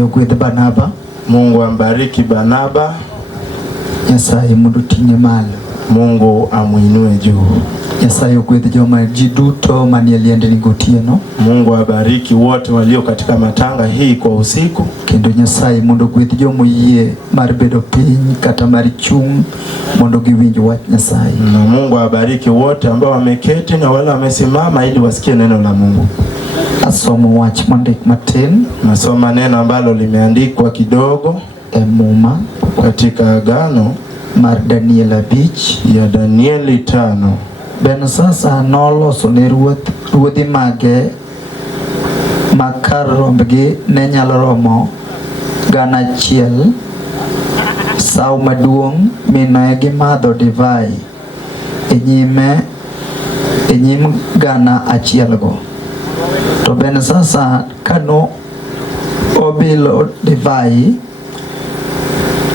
Nyasaye ogwedh Barnaba. Mungu ambariki Barnaba. Nyasaye mondo ting'e malo. Mungu amuinue juu. Nyasaye ogwedh joma ji duto manie liendni gotieno. Mungu abariki wote walio katika matanga hii kwa usiku. Kendo Nyasaye mondo ogwedh jomo yie mar bedo piny kata mar chung' mondo giwinj wach Nyasaye. Na Mungu abariki wote ambao wameketi na wale wamesimama ili wasikie neno la Mungu. Asomo wach mondik matin. Nasoma neno ambalo limeandikwa kidogo Muma katika Agano mar Daniel 5 ya Danieli 5. Belshaza noloso ne ruodhi mage makar rombgi ne nyalo romo 1,000 saw maduong' mine gimadho divai e nyim 1,000 go. To Belshaza kano obilo divai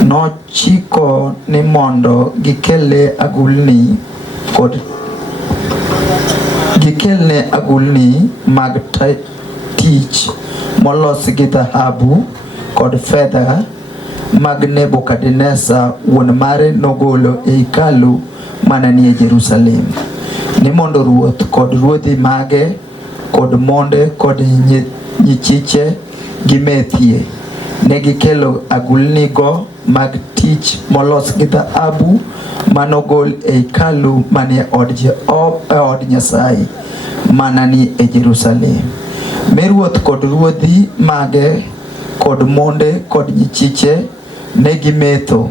nochiko ni mondo gikelne agulni mag tich molos gi dhahabu kod fedha mag Nebukadneza wuon mare nogolo e hekalu mananie Jerusalem, ni mondo ruoth kod ruodhi mage kod monde kod nyichiche gimethie. Ne gikelo agulni go mag tich molos gi dhahabu manogol e hekalu manie od Nyasaye manani e Jerusalem. Mi ruoth kod ruodhi mage kod monde kod nyichiche ne gimetho,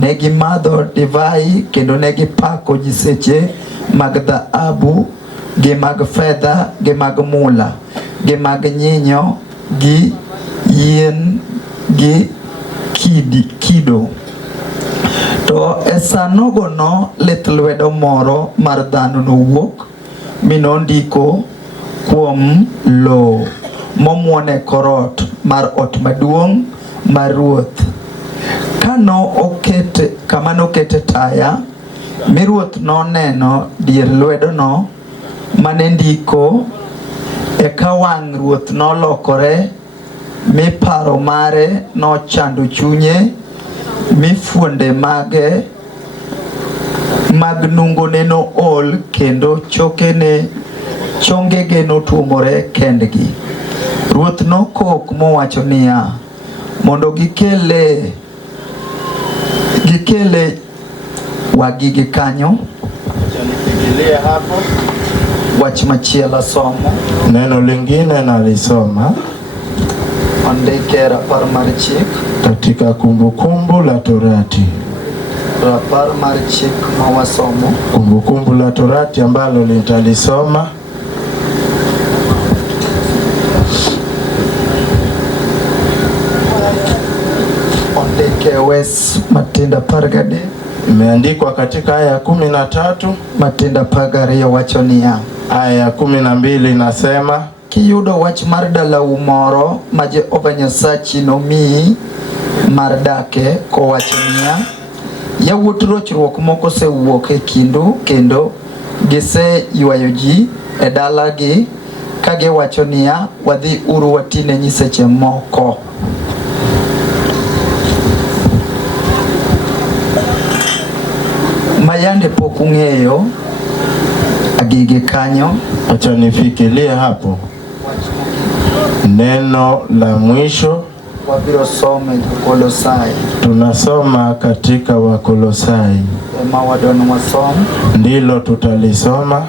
ne gimadho divai kendo ne gipako nyiseche mag dhahabu gi mag fedha gi mag mula gi mag nyinyo gi yien gi kido. To esanogono lith lwedo moro mar dhano nowuok minondiko kuom lo momuone korot mar ot maduong' mar ruoth. Kama nokete taya, mi ruoth noneno dier lwedono mane ndiko, eka wang' ruoth nolokore, mi paro mare nochando chunye, mi fuonde mag nungone no ol kendo chongege notuomore kendgi. Ruoth nokok mowacho niya, mondo gikele wagigi kanyo. Wach machielo somo. Neno lingine nalisoma ondike rapar mar chik katika Kumbukumbu la Torati. Rapar mar chik mawasomo. Kumbukumbu la Torati ambalo litalisoma ondike wes Matinda pargade. Imeandikwa katika aya 13. Matinda pagariyo wacho niya. Aya 12 inasema, kiyudo wach mar dalau moro ma Jehova Nyasachi nomiyi mar dake kowacho niya, yawuot rochruok moko osewuok e kindu kendo giseywayo ji e dalagi ka giwacho niya, wadhi uru watine nyiseche moko. Mayande pok ung'eyo agige kanyo. Acha nifikirie hapo. Neno la mwisho wabiro some Kolosai. Tunasoma katika Wakolosai. Mawadon wasom. Ndilo tutalisoma.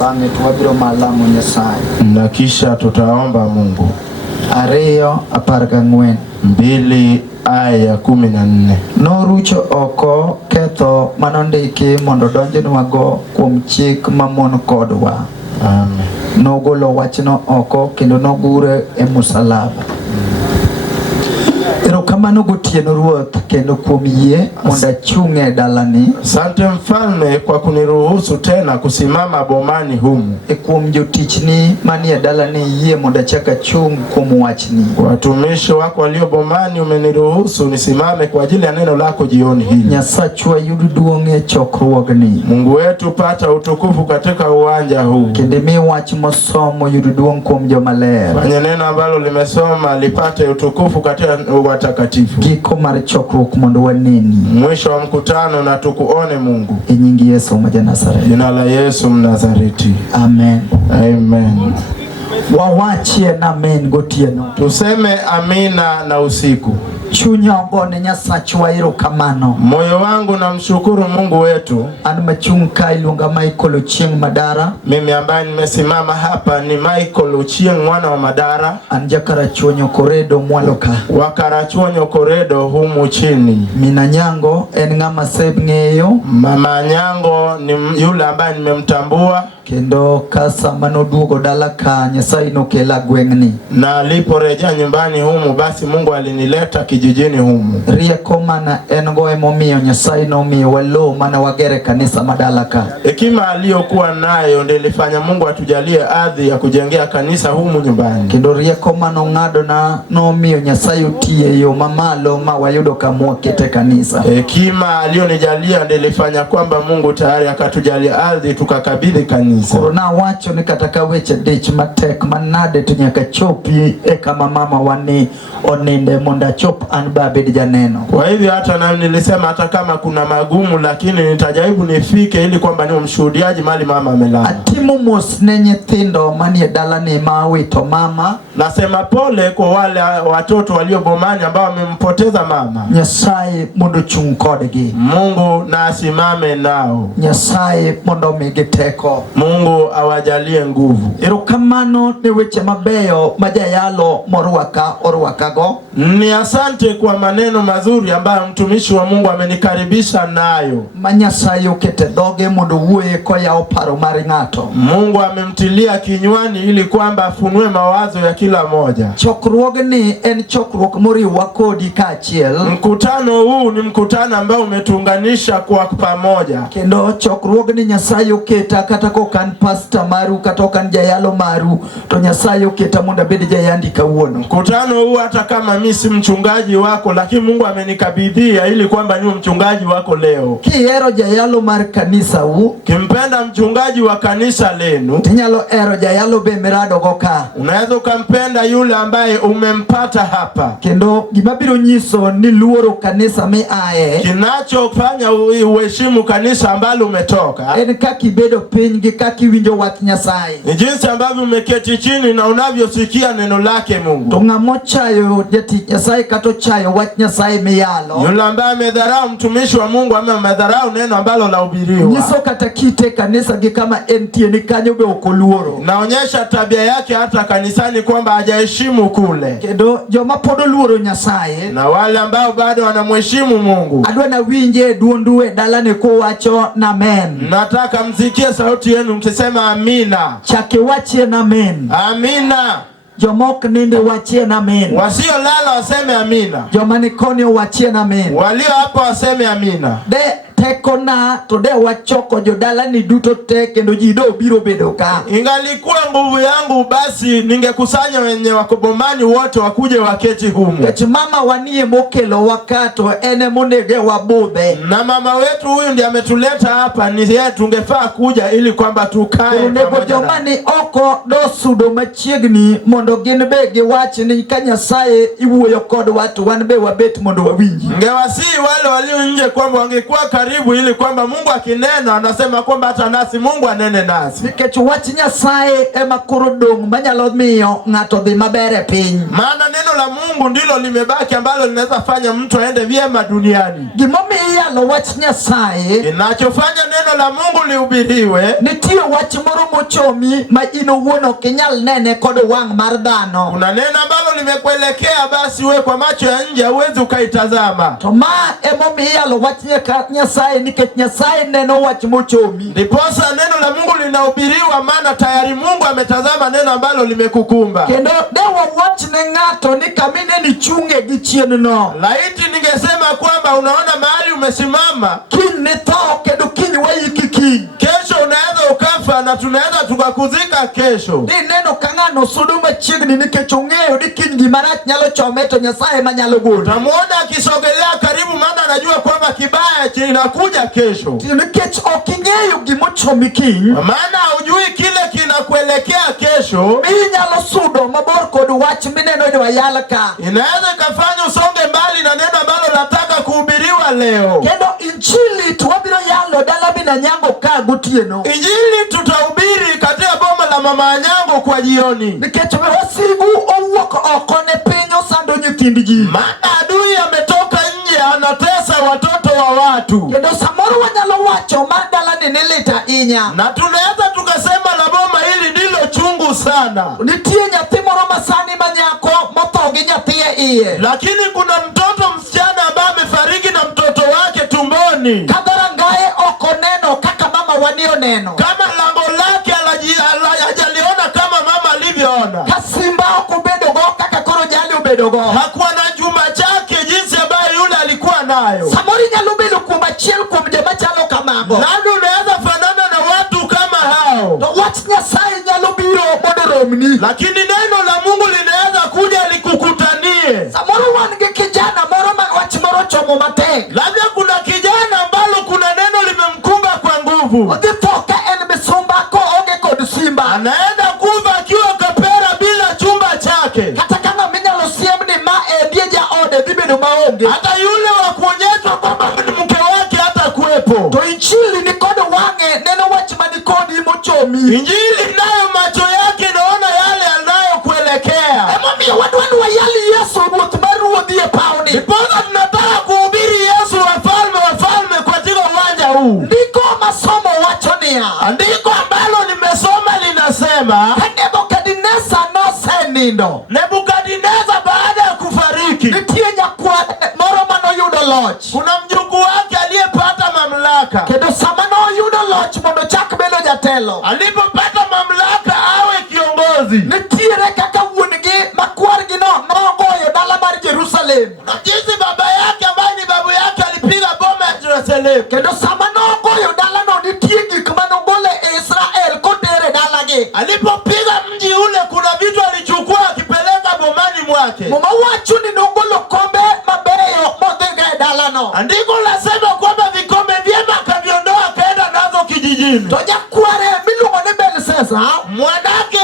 Bange tuwabiro malamu Nyasaye. Na kisha tutaomba Mungu. Ariyo 14. 2 aya 14. Norucho oko ketho manondiki mondo donjnwago kuom chik mamon kodwa. Amen. Nogolo wachno oko kendo nogure e musalaba. Erokamano gotieno ruoth kendo kuom yie mondo chunge dalani. Asante mfalme kwa kuniruhusu tena kusimama bomani humu. Kuom jotichni manie dalani yie mondo chaka chung kuom wachni. Watumishi wako walio bomani umeniruhusu nisimame kwa ajili ya neno lako jioni hii. Nyasachwa yud duong' chokruogni. Mungu wetu pata utukufu katika uwanja huu. Kendo mi wach mosomo yud duong' kuom jomaler. Fanya neno ambalo limesoma lipate utukufu katika watakatifu. Giko mar chokruok mondo waneni. Mwisho wa mkutano na tukuone Mungu. E nying Yesu ma Nazareti. Jina la Yesu Mnazareti. Amen. Amen. Wawachie na amen gotieno. Tuseme amina na usiku. Chunya ogone Nyasachwa erokamano. Moyo wangu na mshukuru Mungu wetu. An machung' ka iluonga Michael Ochieng Madara. Mimi ambaye nimesimama hapa ni Michael Ochieng mwana wa Madara. An Jakarachuonyo Koredo Mwaloka. Wakarachuonyo Koredo humu chini. Mina Nyango en ng'ama sebng'eyo. Mama Nyango ni yule ambaye nimemtambua. Kendo kasa manoduogo dala ka Nyasaye nokela gweng'ni. Na aliporejea nyumbani humu basi Mungu alinileta kijijini humu. Rieko mana en go emomiyo Nyasaye nomiyo walo mana wagere kanisa madala ka. Hekima aliyokuwa nayo ndio ilifanya Mungu atujalie ardhi ya kujengea kanisa humu nyumbani. Kendo rieko mano ng'ado na nomiyo Nyasaye otiye yo mamalo ma wayudo kama kete kanisa. Hekima aliyonijalia ndio ilifanya kwamba Mungu tayari akatujalia ardhi tukakabidhi kanisa. Korona wacho ni kataka weche dich matek manade to nyaka chopi kama mama wani oninde monda chop an babed janeno. Kwa hivyo hata na nilisema hata kama kuna magumu lakini nitajaribu nifike ili kwamba ni mshuhudiaji mali mama amelala. Atimu mos ne nyithindo manie dalani ma wito mama. Nasema pole kwa wale watoto walio bomani ambao wamempoteza mama. Nyasaye mondo chung kodgi. Mungu na asimame nao. Nyasaye mondo migi teko. Mungu awajalie nguvu. Erokamano ne weche mabeyo majayalo orwakago. Ni asante kwa maneno mazuri ambayo mtumishi wa Mungu amenikaribisha nayo. Nyasaye okete doge mondo wuoye koyao paro mar ng'ato. Mungu amemtilia kinywani ili kwamba afunue mawazo ya kila moja. Chokruogni en chokruok moriwa kodi kaachiel. Mkutano huu ni mkutano ambao umetuunganisha kwa pamoja. Kendo chokruogni Nyasaye oketa kata kokan pastor maru kata kokan jayalo maru to Nyasaye oketa mondo abed jayandi kawuono. Mkutano huu hata kama mimi si mchungaji wako lakini Mungu amenikabidhia ili kwamba niwe mchungaji wako leo. Kiero jayalo mar kanisa u kimpenda mchungaji wa kanisa lenu tinyalo ero jayalo be mirado goka. Unaweza ukampenda yule ambaye umempata hapa. Kendo gimabiro nyiso ni luoro kanisa me ae. Kinachofanya uheshimu kanisa ambalo umetoka en kaki bedo piny gi kaki winjo wach Nyasaye. Ni jinsi ambavyo umeketi chini na unavyosikia neno lake Mungu. To ng'amo chayo jati Nyasaye kato chayo wach Nyasaye miyalo. Yule ambaye amedharau mtumishi wa Mungu ama amedharau neno ambalo lahubiriwa. Nyiso kata kite kanisa gi kama entie ni kanyo be okoluoro. Naonyesha tabia yake hata kanisani kwamba hajaheshimu kule. Kendo joma podo luoro Nyasaye na wale ambao bado wanamheshimu Mungu. Adwa na winje duondue dalane ko wacho na amen. Nataka msikie sauti yenu mkisema amina. Chake wachie na amen. Amina. Jomok ninde wachie na amen. Wasio lala waseme amina. Jomani konyo wachie na amen. Walio hapa waseme amina. De teko na to de wachoko jodala ni duto te kendo ji do biro bedo ka. Ingalikuwa nguvu yangu basi ningekusanya wenye wakobomani wote wakuje waketi humu. Kech mama wanie mokelo wakato ene monege wabudhe. Na mama wetu huyu ndiye ametuleta hapa, ni yeye tungefaa kuja ili kwamba tukae pamoja. Jomani oko do sudo machiegni mondo gin be giwachi ni ka Nyasaye iwuoyo kod watu wan be wabet mondo wawinji. Ngewasi wale walio nje kwamba wangekuwa karibu ili kwamba Mungu akinena anasema kwamba hata nasi Mungu anene nasi. Nikech wach Nyasaye ema koro dong manyalo miyo ng'ato dhi maber piny. Maana neno la Mungu ndilo limebaki ambalo linaweza fanya mtu aende vyema duniani. Gimomiyo wach Nyasaye inachofanya neno la Mungu lihubiriwe, nitie wach moro mochomi ma inowuono kinyal nene kod wang' mar dhano. Kuna neno ambalo limekuelekea basi wewe kwa macho ya nje huwezi ukaitazama. To ma emomiyo wach Nyasaye Nyasaye nikech Nyasaye neno wach mochomi. Ndiposa neno la Mungu linahubiriwa, maana tayari Mungu ametazama neno ambalo limekukumba. Kendo dewa wach ne ng'ato ni kamine ni chunge gi chien no. Laiti ningesema kwamba unaona mahali umesimama, Kiny ni tho kendo kiny wayiki kiny. kesho unaweza ukafa na tunaweza tukakuzika kesho. Ni neno ka ng'ano sudo machiegni nikech ong'eyo ni kiny gimarach nyalo chome to Nyasaye ma nyalo golo. Utamuona akisogelea karibu, maana anajua kwamba kibaya kinakuja kesho. Nikech ok ing'eyo gimochomi kiny, Maana hujui kile kinakuelekea kesho. minyalo sudo mabor kod wach mineno ni wayal ka. Inaweza ikafanya usonge mbali na neno ambalo nataka kuhubiriwa leo. Kendo injili twabiro yalo dala bina nyango ka gotieno. Injili tutahubiri katika boma la mama Anyango kwa jioni. Nikech wasigu owuok oko ne piny osando nyithind ji. Maana adui ametoka nje anatesa watoto wa watu. Kendo samoro wanyalo wacho ma dala ni lit ahinya. Na tunaweza tukasema la boma hili ndilo chungu sana. Nitie nyathi moro masani manyako motho gi nyathi e iye. Lakini kuna mtoto msichana ambaye amefariki na mtoto wake tumboni. Kadharangaye oko neno kaka mama wanio neno. Kama lango lake hajaliona kama mama alivyoona. Kasimba okubedogo kaka koro jali ubedogo. Hakuwa na jumba chake jinsi ambayo yule alikuwa nayo. Samori nyalo bedo kuom achiel kuom joma chalo kamago. Labda unaweza fanana na watu kama hao. To wach Nyasaye nyalo biro mondo romni. Lakini neno la Mungu linaweza kuja likukutanie. Samoro wan gi kijana moro ma wach moro chomo matek. Labda kuna kijana ambalo kuna neno limemkumba kwa nguvu. Odhi tho ka en misumba ko onge kod simba. Anaenda kufa akiwa kapera bila chumba chake. Kata kama minyalo siem ni ma endie ja ode dhi bedo maonge. Hata yule wa kuonyeshwa kwamba ni mke wake hata kuwepo. To injili ni kod wang'e neno wach mani kodi mochomi. Injili nayo macho yake naona yale yanayokuelekea. Emomiyo wadwani wayali Yesu ruoth mar ruodhi e pawni. Ndiposa tunataka kuhubiri Yesu wafalme katika uwanja huu. Ndiko masomo wacho niya. Andiko ambalo nimesoma linasema Ka Nebukadneza nosenindo, Nebukadneza baada ya kufariki, nitie nyakwar moro manoyudo loch. kuna mjukuu wake aliyepata mamlaka. Kendo sama noyudo loch mondo chak bedo jatelo, Alipopata mamlaka awe kiongozi, nitiere kaka wuon-gi makwargi nogoyo dala mar Jerusalem. na jinsi baba yake ambaye ni babu yake alipiga boma ya Jerusalem. Kendo sama nogoyo dala no, nitie gik manogole e Israel kotere dalagi. Alipopiga mji ule, kuna vitu alichukua akipeleka bomani mwake. Mama wacho ni nogolo kombe mabeyo modhiga e dalano. Andiko lasema kwamba vikombe vyema akaviondoa akaenda nazo kijijini. To jakware miluongo ni Belshaza Mwanake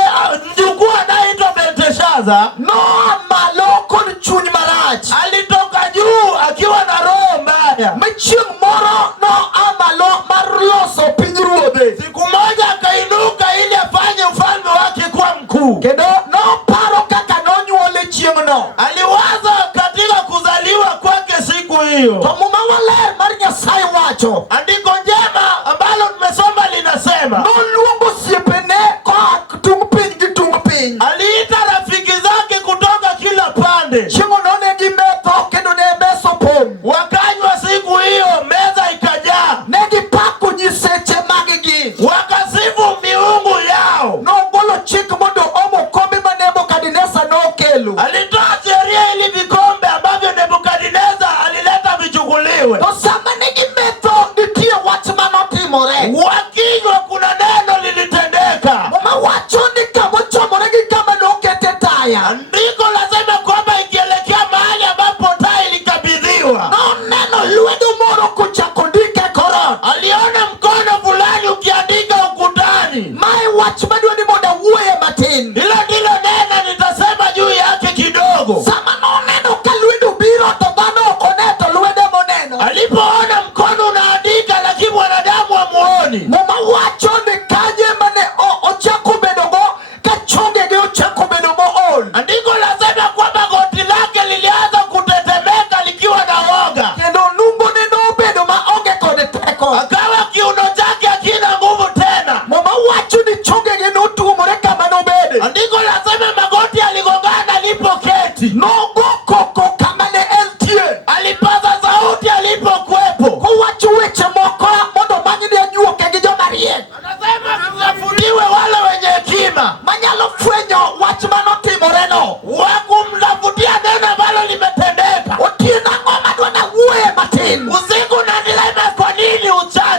mjukuu anaitwa Belteshaza noa malo kod chuny marach. alitoka juu akiwa na roho mbaya. Chieng' moro noa malo mar loso pinyruodhe. Siku moja akainuka ili afanye ufalme wake kuwa mkuu. Kendo noparo kaka nonyuole chieng'no. Aliwaza katika kuzaliwa kwake siku hiyo. To muma waler mar Nyasaye wacho, Andiko njema ambalo tumesoma linasema noluongo osiepene koa tung piny gi tung piny. aliita rafiki zake kutoka kila pande. Chieng'no ne gimetho kendo ne meso pong'. Wakanywa siku hiyo, meza ikajaa. Ne gipako nyiseche mag-gi. Wakasifu miungu yao. Nogolo chik mondo omo kombe ma Nebukadneza nokelo. Alitoa sheria ili vikombe ambavyo Nebukadneza alileta vichukuliwe. To sama ne gimetho, nitie wach manotimore. Wakinywa, kuna neno lilitendeka. Mama wacho ni kamochomore gi kama nokete taya. Andiko lasema kwamba ikielekea mahali ambapo taa ilikabidhiwa, Noneno lwedo moro kochako ndike korot. aliona mkono fulani ukiandika ukutani. Mae wach madwani mondo awuoye matin. Hilo ndilo neno nitasema juu yake kidogo. Sama noneno ka lwedo biro to dhano ok one to lwede moneno. Alipoona mkono unaandika lakini mwanadamu hamuoni, Mama wacho ni kaje mane ochako bedogo ka chongegi ochako bedo mool. andiko lasema kwamba goti lake lilianza kutetemeka likiwa na woga. Kendo nungone nobedo maonge kod teko. Akawa kiuno chake hakina nguvu tena. Mama wacho ni chongegi notuomore kama nobede. Andiko lasema magoti aligongana alipoketi. Nogo koko kama ne entie. Alipaza sauti alipokuwepo. Kowacho weche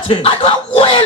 wakati. Adwa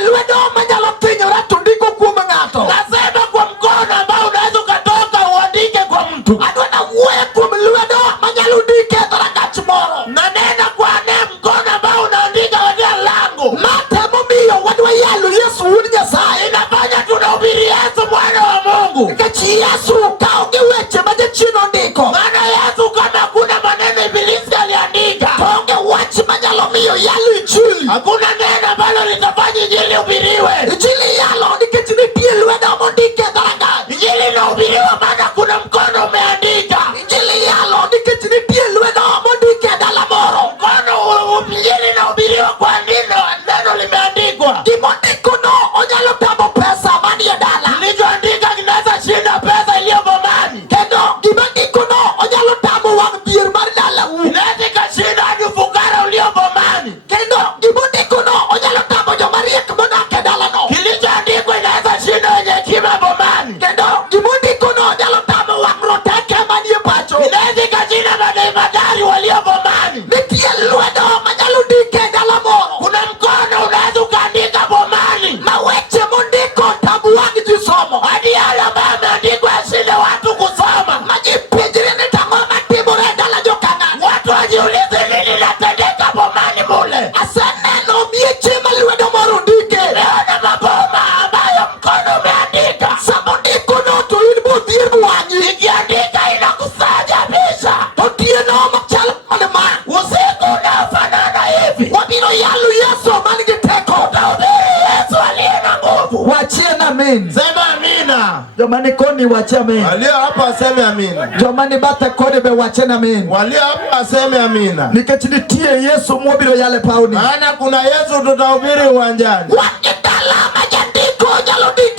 lwedo manyalo thinyore to ndiko kuom ng'ato. Nasema kwa mkono ambao unaweza ukatoka uandike kwa mtu. Adwa na wuoyo kuom lwedo manyalo ndike dhorangach moro. Na nena kwa mkono ambao unaandika katika lango. Matemo miyo wadwa yalo Yesu wuod Nyasaye. Inafanya tunahubiri Yesu Bwana wa Mungu. Nikech Yesu kaonge weche ma jachien ondiko. Maana Yesu kama hakuna maneno ibilisi aliandika. Kaonge wach manyalo miyo yalo injili. Hakuna neno ambalo litafanya injili uhubiriwe. Injili yalo nikech nitie lwedo mondike dhorangach. Injili inahubiriwa maana kuna mkono umeandika. Injili yalo nikech nitie lwedo mondike dala moro. Mkono injili inahubiriwa kwa neno limeandikwa. Gimondiko no onyalo tamo pesa manie dala. Nilichoandika kinaweza shinda pesa iliyo bomani. Kendo gimondiko no onyalo tamo wang' dhier mar dala u. Inaweza ikashinda hadi ufukara ulio bomani. Kendo gimondiko no onyalo tamo joma riek modak e dala no. Kilichoandikwa inaweza shinda wenye hekima bomani. Kendo gimondiko no onyalo tamo wang' roteke manie pacho. Inaweza ikashinda madai walio bomani. Nitie lwedo manyalo ndike e dala moro. Kuna mkono unaweza ukaandika bomani. Ma weche mondiko tabu wang' ji somo. Hadi yale ambayo yameandikwa yashinde watu kusoma. Ma ji penjre ni tang'o matimore e dala jokang'ani. Watu wajiulize nini linatendeka bomani mule. Aseneno mieche ma lwedo moro ndike. Leona maboma ambayo mkono umeandika. Sama ondiko no to in modhier wang'i. Ikiandika inakusajabisha. Otieno machal kod ma. Usiku unaofanana hivi. Wabiro yalo Yesu manigi teko. Utahubiri Yesu aliye na nguvu. Wachie na amen. Sema amina. Joma ni koni wachie amen. Walio hapa waseme amina. Joma ni bathe koni be wachie na amen. Walio hapa waseme amina. Nikech nitie Yesu mwabiro yale pauni. Maana kuna Yesu tutahubiri uwanjani. Wakitala majandiko nyalo ndike.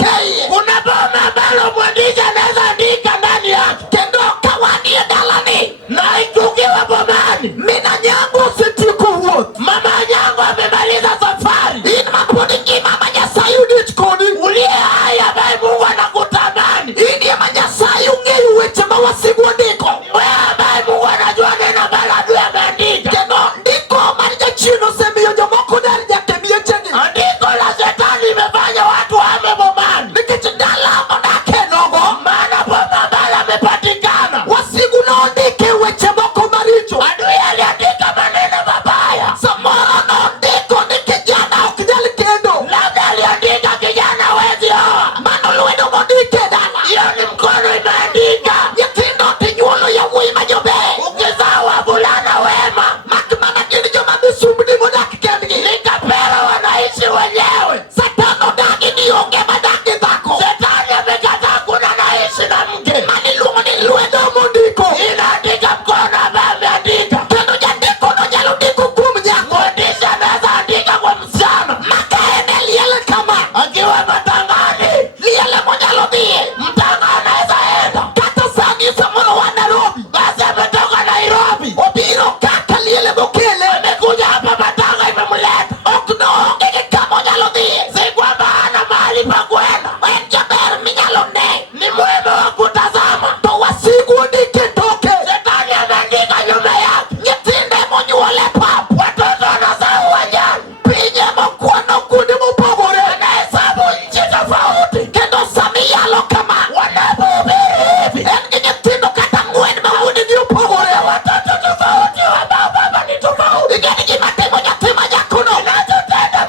Kuna boma ambalo mwandishi anaweza andika ndani yake. Kendo kawanie dalani. Na ikiwa bomani. Mina nyango sitiku wuoth. Mama yangu amemaliza safari. In mapodi ngima ma Nyasaye udich kodi. Uliye hai ambaye Mungu anakutamani. In ye ma Nyasaye ung'eyo weche ma wasigu ondiko. Wewe ambaye Mungu anajua neno ambalo adui ameandika. Kendo ndiko mar jachien osemiyo jomoko dar jakemiechegi. Andiko la shetani imefanya watu wame bomani. Nikech dala modake nogo. Maana boma ambalo amepatikana. Wasigu nondike weche moko maricho. Adui aliandika maneno mabaya. Samoro nondiko ni kijana ok nyal kendo. Labda aliandika kijana hawezi oa. Mano lwedo mondike dala. Hiyo ni mkono imeandika. Nyithindo tinyuolo yawuoyi ma jober. Ukizaa wavulana wema. Mak mana gin joma misumbni modak kendgi. Ni kapera wanaishi wenyewe. Satan odagi ni onge madagi dhako. Shetani amekataa kuna naishi na mke. Mani luongo ni lwedo mondiko. Inaandika mkono ambaye ameandika. Kendo jandiko no nyalo ndiko kuom nyako. Mwandishi anaweza andika kwa msichana. Makaene liele kama. Akiwa matangani. Liele monyalo dhiye. Mtanga anaweza enda. Kata sani samoro wa Nairobi. Basi ametoka Nairobi. Obiro kaka liele mokele. Amekuja hapa matanga imemleta. Ok no onge gi kama onyalo dhiye. Si kwamba hana mahali pa kwenda. En jaber minyalo ne. Ni muhimu wa kutazama. To wasigu ondike toke. Shetani ameandika nyuma yake. Nyithinde monyuole pap. Watoto wanazaa uwanjani. Pinye mokwano kuonde mopogore. Anahesabu nchi tofauti. Kendo sami yalo kama. Wanapohubiri hivi. En gi nyithindo kata ng'wen ma wuodegi opogore. Watoto tofauti ambao baba ni tofauti. Ing'eni gima timo nyathi ma nyakono. Kinachotenda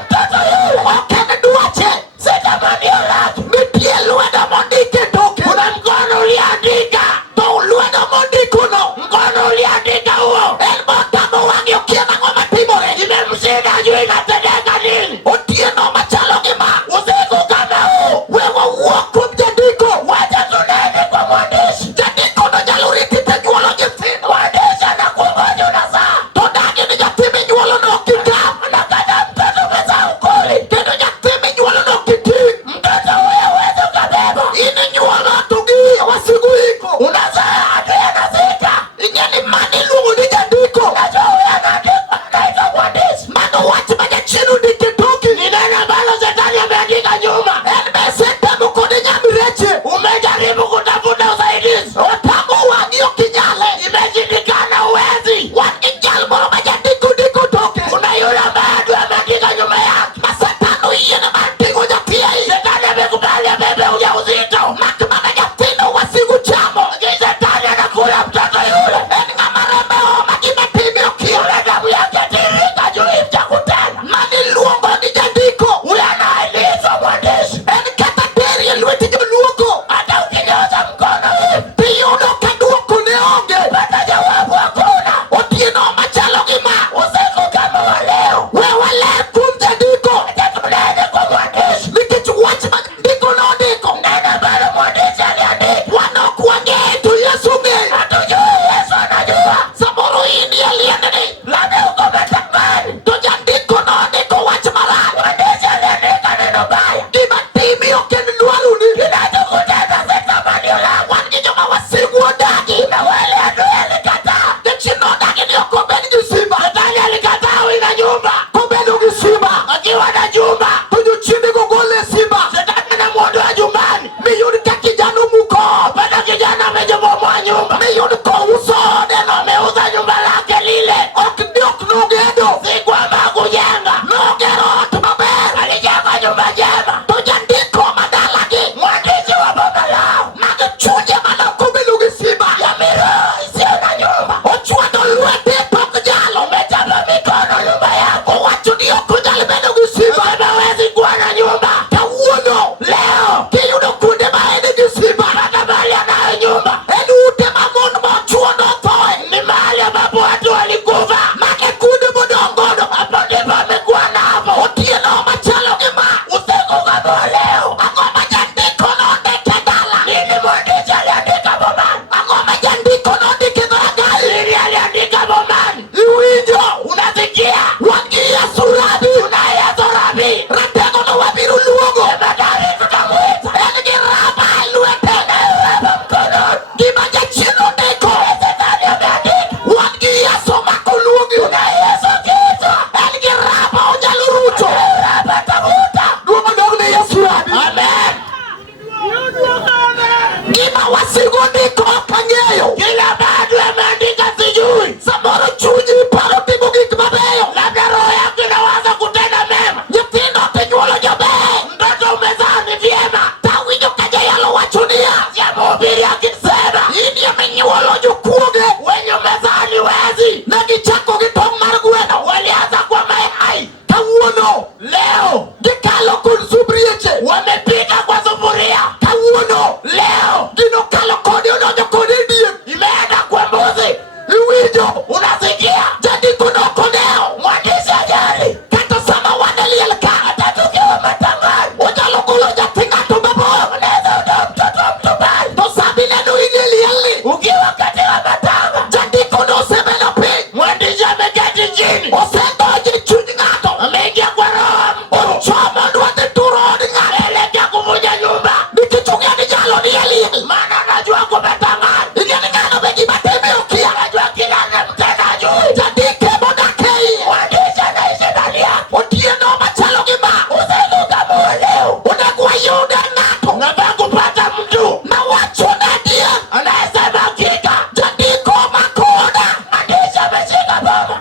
leo gikalo kod subrieche wamepita kwa sufuria, kawuono leo gino kalo kode odonjo kode diek imeenda kwa mbuzi. iwinjo Unasikia? jandiko nokoneo Mwandishi ajali kata sama wanaliel ka hata tukiwa matangani onyalo golo nyathi ng'ato mabor unaweza utoa mtoto wa mtu mbali. to sami neno inelielni Ukiwa katika matanga, jandiko nosebedo piny mwandishi ameketi chini, osedonjo e chuny ng'ato ameingia kwa roho wa mtu, ochomo dwadhi turo od ng'ato anaelekea kuvunja nyumba, nikech ong'eni nyalo ni eliel maana anajua kumetangani. ing'eni ng'ano be gima time okia Anajua kila anamtenda ajui. jandike modake iye Mwandishi anaishi ndani yake. otieno machalo gi ma Usiku kama wa leo, onego wayude ng'ato unafaa kupata mtu mawachone adier anayesema hakika. jandiko makoda Mwandishi ameshika boma,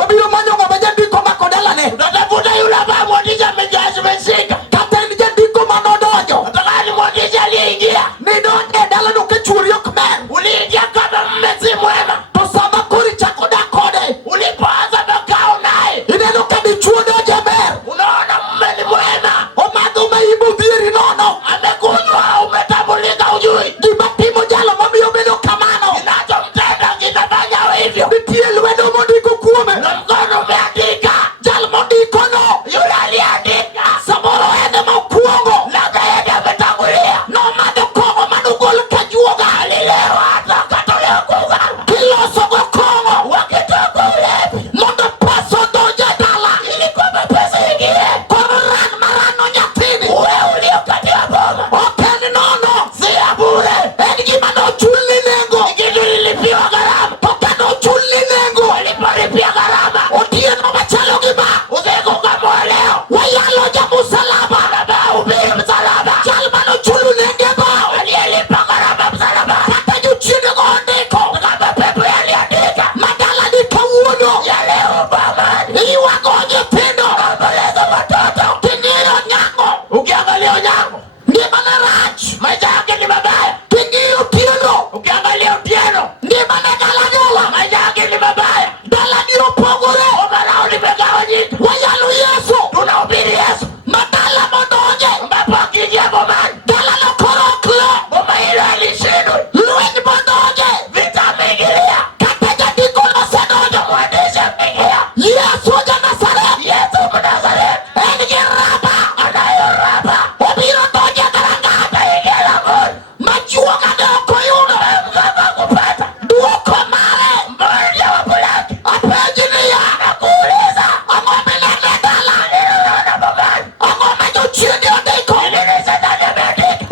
wabiro manyo ng'ama jandiko mako dalane utatafuta yule ambaye mwandishi ameshika. kata en jandiko manodonjo Nataka ni mwandishi aliyeingia, nidonje e dalano ke chuori ok mer uliingia kama mme si mwema, to sama koro ichako dak kode ulipoanza makao naye ineno ka dichuo donje mer unaona mme ni mwema, omadho maimbo dhieri nono amekunywa, umetambulika, ujui gima timo jalo mamiyo bedo kamano kinachomtenda kinafanya hivyo, nitie lwedo mondiko kuome na mkono umeandika. jal mondikono Yule aliandika samoro ene mokwongo labda yeye ametangulia, nomadho kong'o manogol ka juoga alilewa hata akatolewa kuga, kilosogo kong'o wakitoka ulevi mondo pesa odonje e dala ili kwamba pesa ingie. koro ran marano nyathini Uwe uliokatiwa boma ok en nono si ya bure, en gima nochulni nengo ni kitu lilipiwa gharama. to ka nochulni nengo Walipolipia gharama, otieno machalo gi ma usiku kama wa leo, wayalo jamusalaba baba ubiri msalaba, jal manochulu nenge bao aliyelipa gharama msalaba, kata jochiende go ondiko kama pepo yaliandika madala ni kawuono ya leo bomani, iwago nyithindo omboleza watoto. ting'iyo nyang'o Ukiangalia Onyango ngimane rach maisha yake ni mabaya, ting'iyo Otieno ukiangalia Otieno ngimane galadala maisha yake ni mabaya, dalani opogore umarao limegawanyika. wayalo Yesu Tunahubiri Yesu madala mondonje ambapo akiingia bomani, dalano koro ok lo boma hilo alishindwe, lweny mondonje vita ameingilia, kata jandiko nosedonjo mwandishi ameingia. Yesu ja-Nazaret Yesu Mnazareti en gi raba anayo raba, obiro donjo e dhorangach ataingia langoni, majuoga ne ok oyudo mganga kupata duoko mare mmoja wa bulaki, apenji niya nakuuliza ang'o minene dala unaona bomani ang'o ma jochiende ondiko nini shetani ameandika.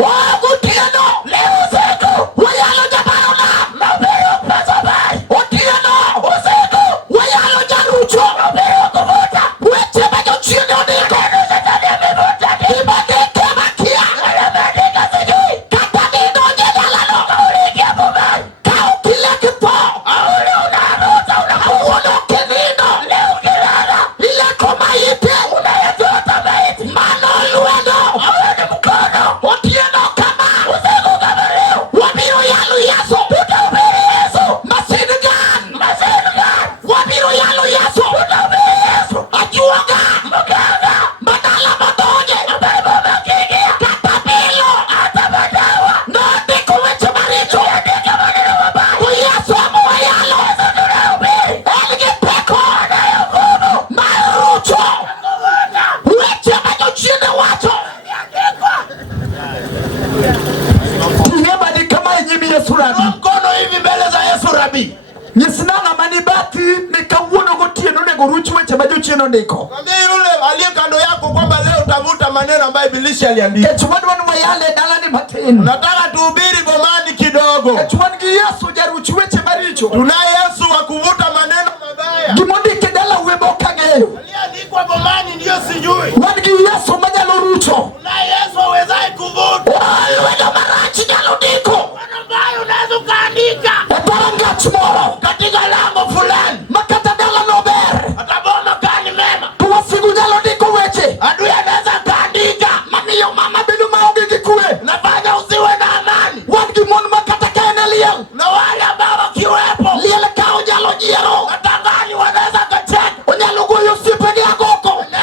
Otieno Leo usiku wayalo jabaronam mahubiri ya kupasa habari, Otieno usiku wayalo jarucho mahubiri ya kuvuta, weche ma jochiende ondiko neno shetani amevuta kiba, gimandike makia ameandika sijui, kata gidonje dalano uliingia bomani, ka ok ilek tho aule unaruta unakuwa, kawuono kinindo leo ukilala ileko maite unayajota maiti, mano lwedo aone mkono. Otieno kama Usiku kama leo wabiro yalo Yesu tutahubiri Yesu, masingan masingan wabiro yalo Yesu tutahubiri Yesu, ajuoga mganga madala modonje ambaye baba akiingia kata bilo hata madawa nondiko weche maricho andika maneno mabaya. to Yesu ema wayalo Yesu tunahubiri en gi teko anayo nguvu mar rucho kuvuta, weche ma jochiende wacho andikwa ting'e badi kama e nyim Yesu rabi mkono hivi mbele za Yesu rabi, nyisna ng'ama ni bathi ni kawuono gotieno onego ruch weche ma jochiende ondiko mwambie yule aliye kando yako kwamba leo utavuta maneno ambayo ibilisi aliandika. kech wadwa ni wayale e dalani matin Nataka tuhubiri bomani kidogo. kech wan gi Yesu jaruch weche maricho Tunaye Yesu wa kuvuta maneno mabaya. gimondike dala webo kang'eyo Aliyeandikwa bomani ndiyo sijui. wan gi Yesu manyalo rucho Tunaye Yesu awezaye kuvuta. lwedo marach nyalo ndiko Maneno ambayo unaweza ukaandika e dhorangach moro katika lango fulani, ma kata dalano ber hata boma kani mema, to wasigu nyalo ndiko weche adui anaweza kaandika mamiyo mama bedo maonge gi kwe nafanya usiwe na amani, wan gi mon ma kata ka en e liel na wale ambao wakiwepo liel ka onyalo jiero hata ngani wanaweza kacheka, onyalo goyo osiepe gi agoko na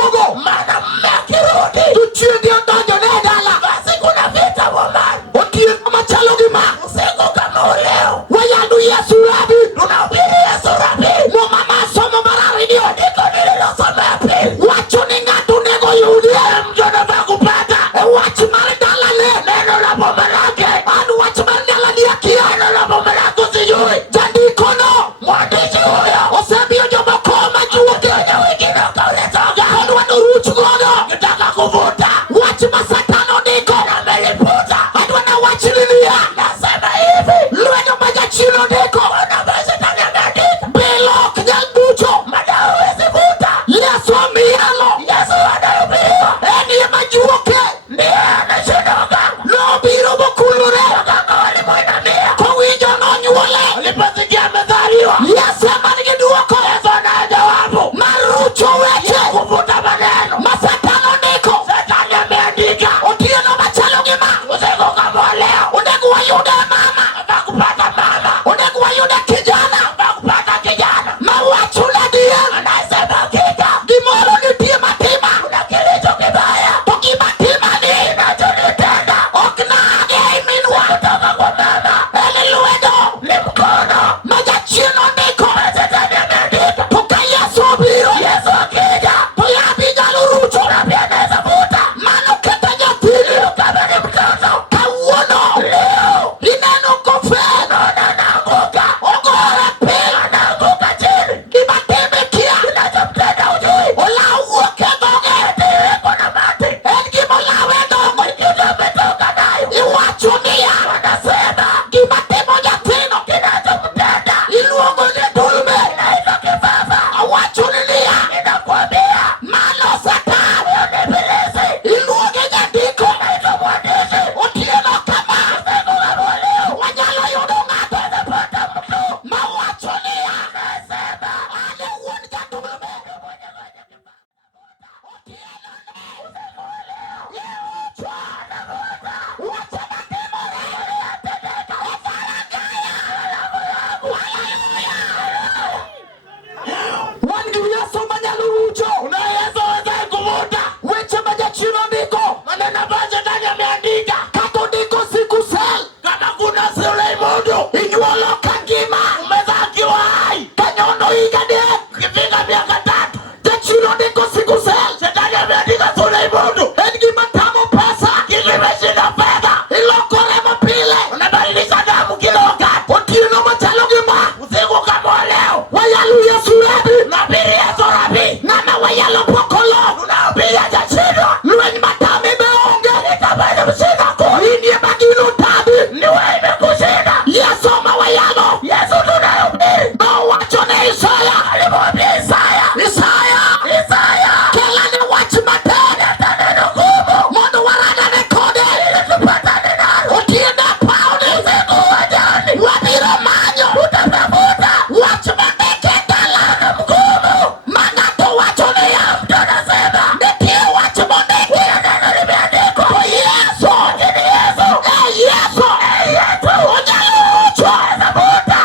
duogo. Mana mekirudi. Tuchie ndio donjo ne dala. Basi kuna vita bomani. Otie kama chalo gima. Usiku kama uleo. Wayalu Yesu rabi. Tunahubiri Yesu rabi. Mama somo marari ndio. Niko nililosoma ya pili. Wacho ni ngatu nego yudi. Mjona vakupata. Wachi mari dala le. Neno la bomba lake. Anu wachi mari dala ni akia. Neno la bomba lake usijui. Jandikono. Mwandishi huyo. Osebio jomo koma juke. Kwenye wikino kauletoga. Hadu wanuruchu gono. Nitaka kuvuta. Wachi masatano niko. Na meliputa. Hadu wana wachililia. Nasema hivi. Lueno maja chilo niko. Wana masatani ameandika. Bilo kinyalbucho. Madawa wezi vuta. Yesu amiyalo. Yesu anayubiriwa. Eni majuke. Ndiye anashidoga. Lobiro bokulure. Wakanga wali muinamia. Kowinjo nonyuole. Ulipasikia mezaliwa. Yesu amaniki duwako. Yesu anajawabu. Marucho weche. Kuvuta maneno. Masatano niko. Satani ameandika. Otieno machalo gima. Usiku kama leo. Unegu wa yude mama. Nakupata mama. Unegu wa yude kijana. Nakupata kijana. Mawachula dia. Anasema kika. Gimoro nitie matima. Unakilicho kibaya. Toki matima ni. Inachonitenda. Oknage iminwa. Kutoka kwa mama. Eli luedo. Ni mkono. Majachino niko. Satani ameandika. Toka Yesu biro. Yesu akija. Tuyabija lurucho. Unapianeza vuta. Mano keta nyatili. Ukaba ni mtoto. Kawuno. Leo. Ineno kufeno. Nananguka. Ogore pila. Nananguka chini. Kibatime kia. Inachomtenda ujui. Ola uoke goge. Tiwe kona mati. Engimo lawe dongo. Ikiude umetoka nayo. Iwachunia. Wanasema. Kibatimo nyatino. Kinachomtenda. Iluongo ni dulme. Inaitwa kifafa. Awachunilia. Inakwambia. Malo satan. Ionibilisi. Iluonge nyandiko. Inaitwa mwandishi. Otieno kama. Usiku kama leo. Wanyalo yudunga. Tezepata mtu. Mawachunia. Anasema. Ale uonga dulme. Otieno ne. Usiku leo. Yeuchwa. Anavuta. Wacha matimo leo. Yatendeka. Ofarangaya. Haleluya. Wangi Yesu manyalucho. Una Yesu weza kuvuta. Weche majachino niko. Manena baje ndani ameandika. Kato niko siku sel. Kama kuna sile imudu. Inyuolo kangima. Umezakiwa hai. Kanyono igade. Kifika miaka 3. Jachino niko siku sel. Shetani ameandika sile imudu. Engima tamu pesa. Kilimeshinda fedha. Ilokore mapile. Unabadilisha damu kiloka. Otieno machalo gima. Usiku kama leo. Wayalu Yesu rabi. Nabiri Yesu rabi. Nama wayalo pokolo. Unahubiri jachino. Luenyi matame meonge. Nitabaya msina ko. Inye bagino tabi. Niwe imekushinda. Yesu mawayalo. Yesu tunahubiri. Mawachone Isaya. Alimwambia Isaya. Isaya. Kela ni wachi matene. Taneno kumu. Mono warada ne kode. Ile tupata ninaru. Otienda pauni. Usiku wajani. Wabiro manyo. Utapefuta. Wachi mateke dala na mgumu. Manato wachone ya mtona sema. Netie wachi mateke. Neno limeandikwa. Kwa Yesu. Kini Yesu. Yesu. Ujalucho. Zabuta.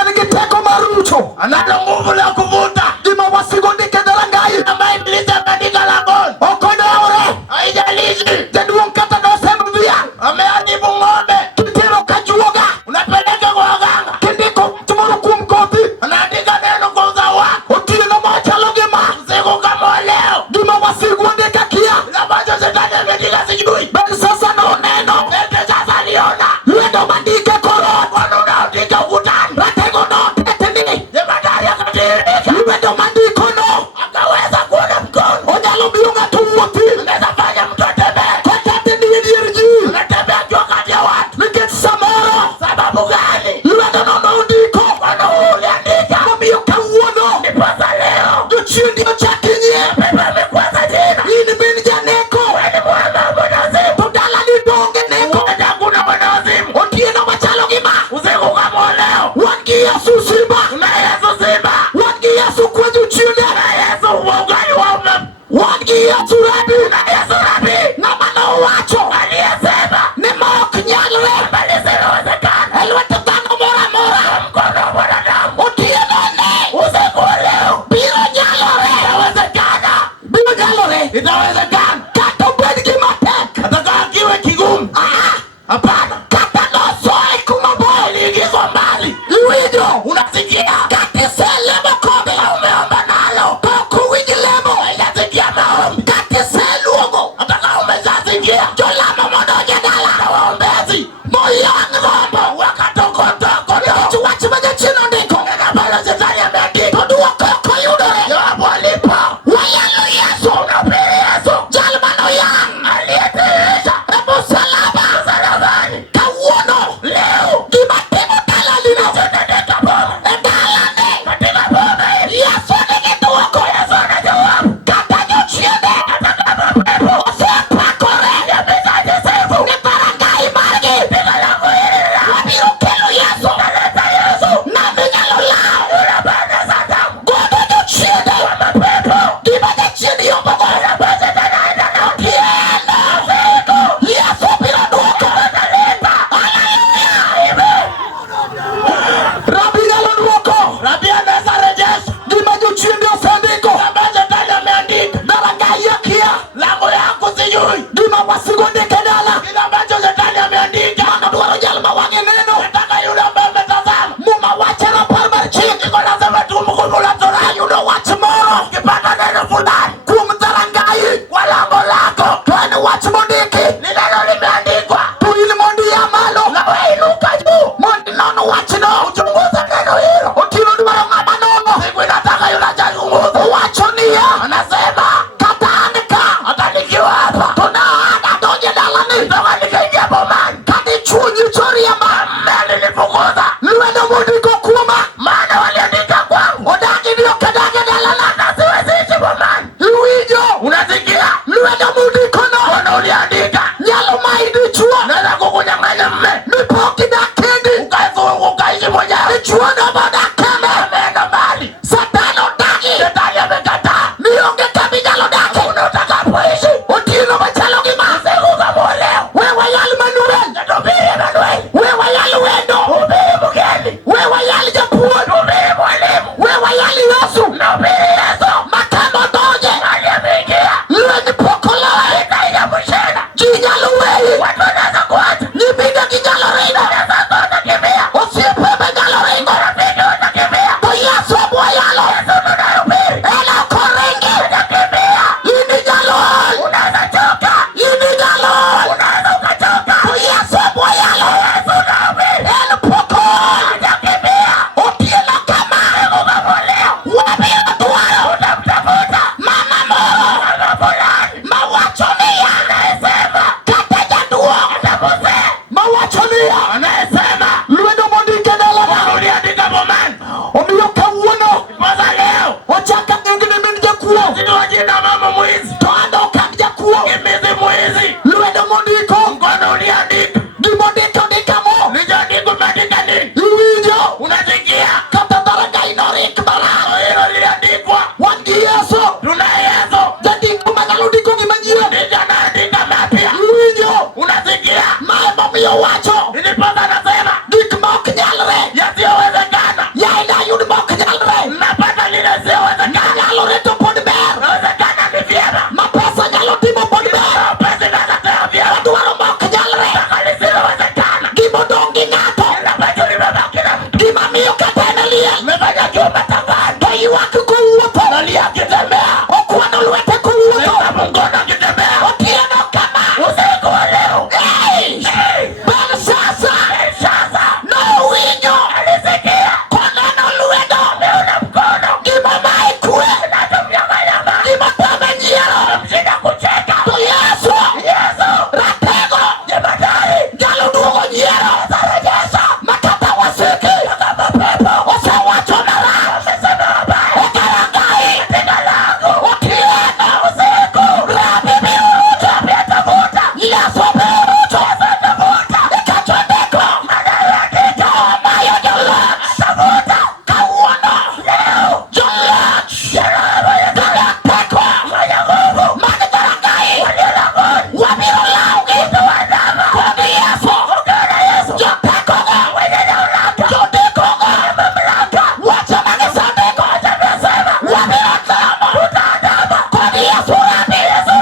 Enigiteko marucho. Analo nguvu la kuvuta. Dima wasigondike dalangai. Ambaye ibilisa katika langoni. Okodaure. Haijalishi. Jeduon kata dosema vya. Ameadibu ng'ombe. Kitiro kajuoga. Unapeleka kwa waganga. Kindiko tumuru kumkoti. Anaandika neno kwa uzawa. Otieno machalo gima. Usiku kama leo. Dima wasigondike kia. Labacho shetani ameandika sijui. Bali sasa no neno. Ete sasa liona. Luendo bandike koron. Wano unaandika ukutani. Ratego no teteni. Jemadari akatirika. Luendo mandiko no. Akaweza kuona mkono. Onyalo biunga tuwoti. Unaweza fanya mtu atembee. Kwa tate ndiye diriji. Unatembea jua kati ya watu. Niketi samoro. Sababu gani? Luendo no ndiko. Wano uliandika. Mamiyo kauono. Niposa leo. Duchio ndio chakinye. Pepe amekwaza jina. Ini bini janeko. Weni mwamba mwanazimu. Tudala ni donge neko. Enda kuna mwanazimu. Otieno machalo gima. Usiku kama leo. Wangi Yesu simba. Na Yesu simba. Wangi Yesu kweju chile. Na Yesu uogani wa umem. Wangi Yesu rabi. Na Yesu rabi. Na mana wacho. Aliyesema. Ni mok nyalwe. Bali zinawezekana. Elwete tano mora. Mkono wa mwanadamu. Otieno ne. Usiku leo. Bila nyalwe. Inawezekana. itawezekana. Kata ubed gima tek, hata kama kiwe kigumu. Hapana. Kata nosoi kumabor, iliingizwa mbali. iwinjo, Unasikia? kata selemo kobe, umeomba nalo, poko winji lemo, haijasikia maombi. kata seluongo, hata kama umeshasikia, jolamo modoje dala, na waombezi moyang rombo, wakatokotoko iwacho wach ma jachien ondiko, bado shetani ameandika. to duoko ok oyudore. Jawabu alipo. Wayalo Yesu, Unahubiri Yesu jal manoyang aliyetiisha e msalaba, msalabani. kawuono, Leo gima timo dalalino, tunateka Bwana e dalane, katika Bwana Yesu nigi duoko, Yesu ana jawabu. kata jochiende, osepakore, ni barangai margi, wabiro kelo Yesu, nami nyalo lao, godo jochiende, gima jochiende yombogo, tienda, Yesu biro duoko, Rabi nyalo duoko, Rabi anaweza rejesha gima jochiende osendiko, ambacho shetani ameandika. barangai yakia, Lango yako sijui gima wasigo ndike dala, kile ambacho shetani ameandika. mano dwaro jal ma wang'e neno, Nataka yule ambaye umetazama muma wache rapar mar chik, iko nasema tu mkumu la Torah. ayudo wach moro Ukipata neno fulani kuom dharangai, kwa lango lako, to en wach mondiki, ni neno limeandikwa, to in mondo ia malo, na wewe inuka juu mondo inon wachno, uchunguze neno hilo. otieno dwaro ng'ama nono, Siku inataka yule achunguze. owacho niya, Anasema kata an ka, hata nikiwa hapa to na an adonje dalani, toka nikaingia bomani, kata ichuo nyicho riemba, alinifukuza lwedo mondiko kuoma, maana waliandika kwangu odagi ni ok adagi dalana, na siwezi ishi bomani. iwinjo, Unasikia? lwedo mondikono, Mbona uliandika nyalo mai dichuo, naweza kukunyang'anya mme mipok idak kendi, ukaishi mwenyewe. dichuo no modak kende, Ameenda mbali, Satan odagi, shetani amekataa. ni onge kama inyalo dake, Hakuna utakapoishi otieno machalo gi ma, usiku kama wa leo. we wayal manuel, Tuhubiri Emanueli, we wayal wendo, tuhubiri mgeni, we wayal japuonj, tuhubiri mwalimu, we wayal Yesu, tuhubiri Yesu. makama donje, Nani ameingia? lwenyi pok oloye, Itaingia mshena. ji nyalo weyi, Watu wanaweza kuacha. nyimine gi nyalo ringo, Sasa utakimbia. osiepe be nyalo ringo, Rafiki utakimbia. to Yesu obwayalo, Yesu tunahubiri. en ok oringi, Utakimbia. ini nyalo ol, Unaweza choka. ini nyalo ol, Unaweza ukachoka. to Yesu obwayalo, Yesu tunahubiri. en pok ol, Utakimbia. otieno kama, Siku kama wa leo. wabiro dwaro Utamtafuta mama moro mama fulani mawacho niya, anayesema kata jaduong' atakosea, mawacho niya, anayesema lwedo mondike dalana, Bwana uliandika bomani. omiyo kawuono Sasa leo ochaka ng'engni min jakuo, sio jina mama mwizi, to an ok an jakuo, kimbizi mwizi. lwedo mondiko, Mkono uliandika gimondiko ndikamo, lichoandika umeandika nini? iwinjo, Unasikia? kata dharangai norik marach, Hilo liliandikwa. wan gi Yesu, Tunaye Yesu jandiko manyalo ndiko gimanyien, ndiye anaandika mapya. iwinjo, Unasikia? ma emomiyo wacho Ndiposa anasema gik ma ok nyalre, yasiyowezekana yaye dayud ma ok nyalre, napata lile siyowezekana. nyalo reto pod ber, Inawezekana ni vyema, ma pesa nyalo timo pod ber, pesa inaweza vyema, dwaro ma ok nyalre, mpaka lisilowezekana. gimodong' gi ng'ato, Kila ambacho limebaki na mtu gima miyo kata en liel, umefanya akiwa matangani, to ywak kowuotho, analia akitembea, okwano lwete kowuotho, na mkono akitembea. otieno kama, Usiku wa leo, Ei, Belshaza, sasa nowinjo, alisikia koneno lwedo, ameona mkono gima ma ikwe, natomnyang'anyama, gima tame nyiero, mshida kucheka. to Yesu, Yesu ratego, jemadari nyalo duogo nyiero, atarejesha ma kata wasiki, kama pepo osewacho marach, amesema mabaya e dharangai, katika lango. otieno, Usiku Rabi biro ruto, atafuta Yesu biro ruto, atafuta ikacho ndiko, anayeandika omayo joloch, atafuta kawuono, leo joloch, jeraha ya jodak tekwa, mwenye nguvu man dharangai, walio langoni wabiro lawogi, utawadama kod Yesu, ongera Yesu jotekogo, mwenye mamlaka jodikogo, mamlaka wacho magisandiko, atamesema wabiro tamo, utaadama kod Yesu Rabi, Yesu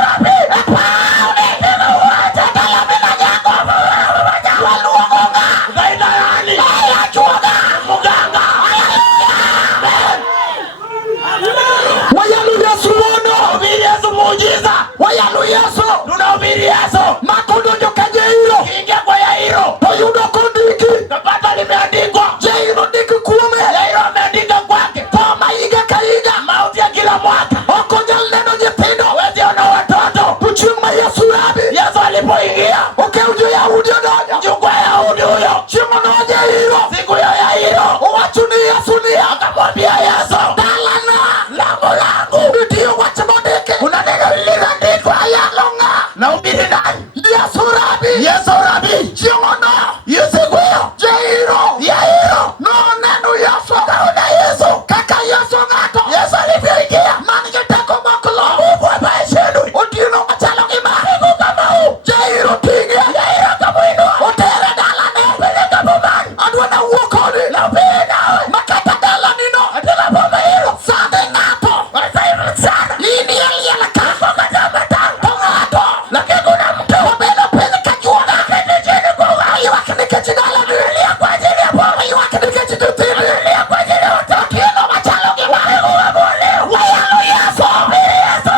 muujiza. Wayalu Yesu. Tunahubiri Yesu. Makudujo kajeiro. Kiingia kwa Yairo. Toyudo kondiki. Kapata limeandikwa. Jairo ndiki kuume. Yairo ameandika kwake. Toma iga kaiga. Mauti ya kila mwaka. Okonyal neno nyithindo. Wezi ona watoto. Kuchuma Yesu rabi. Yesu alipoingia. Okeujo Yahudi odoja. Jukwa Yahudi huyo. Chimo no Jairo. Siku ya Yairo. Owachuni Yesu ni. Akamwambia Yesu. Dalana. Langu. Ndiyo wachamodeke. Unanega liliandikwa. Ayalonga. Na ubiri nani? Yesu rabi. Yesu rabi. Chimo no. Yesu kuyo. Jairo. Yairo. No neno Yesu. Kauna Yesu. Kaka Yesu ngato. Yesu alivyoingia. Manige tako maklo. Mungu ambaye shenu. Utino machalo kima. Mungu kama huu. Jairo tige. Yairo kamuinua. Utere dalane. Peleka bomani. Adwana uokoni. Na upele nawe. Makata dalanino. Atela bomba hilo. Sade ngato. Wasaimu sana. Lini yaliyalaka. Mboga za matanga. Pongato. Lakini kuna mtu. Wabelo pele kajuana. Lakini chini kuwa. Iwakinike chidalani. Alia kwa ajili ya bomba. Iwakinike chidutini. Alia kwa ajili ya watoto. Utino machalo kima. Mungu waboleo. Wayalu Yesu. Ubiri Yesu.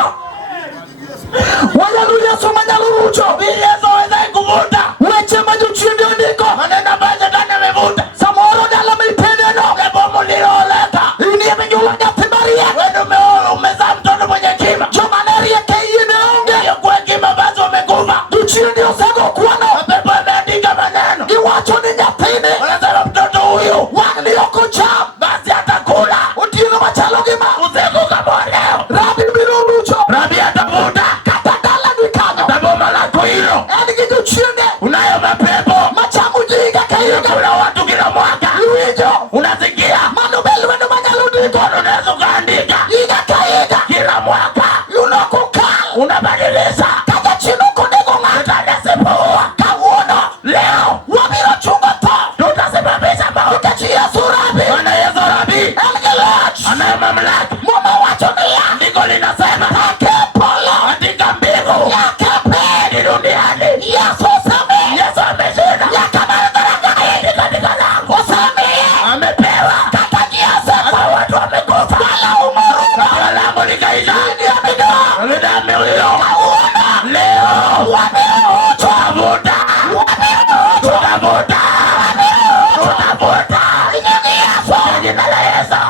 Wayalu Yesu manyalu rucho. Ubiri Yesu wezai kuvuta. Weche majuchindi ondiko. Maneno ambayo shetani amevuta. Samoro dala mipendeno. Ile bomu lililoleta. Ini emenyula nyathimaria. Wewe umezaa mtoto mwenye kima. Jomaneria keyine onge. Ndiyo kwa kima basi umekufa. Juchindi osego kuano. Mapepo yameandika maneno. Iwacho ni nyathine. Wanasema mtoto huyu. Wangli oko cham. Basi atakula. Utino machalo gima. Usiku kama leo. Rabi biro rucho. Rabi atavuta. Kata dala ni kanyo. Taboma lako hilo. Enigi juchinde. Unayo mapepo. Machamu jiga keiga. Kuna watu kila mwaka. Luijo. Unasikia. Manu belu wendo manyalu diko. Mkono unaweza ukaandika. Iga keiga. Kila mwaka. Yunoko kal. Unabadilisha. Kaja chinuko ndiko nga. Tutanasipoa. Kawuono. Leo. Wabiro chungo to. Tutasimamisha mauti. Ikachi Yesu rabi. Bwana Yesu Rabi. Elgelach. Anaye mamlaka. Mama wacho ni ya. Ndiko linasema. Take polo. Katika mbingu. Yake pedi. Duniani. Yesu sami. Yesu ameshinda. Yaka maragaragai. Katika langu. Osami. Amepewa. Kata Yesu. Hata watu wamekufa. Wala umoru. Kabla langu likaisha. Ndia mido. Lidame huyo. Kawuono. Leo. Wabiro ucho. Tutavuta. Wabiro ucho. Tutavuta. Wabiro ucho. Tutavuta. Inyongi Yesu. Kwa jina la Yesu.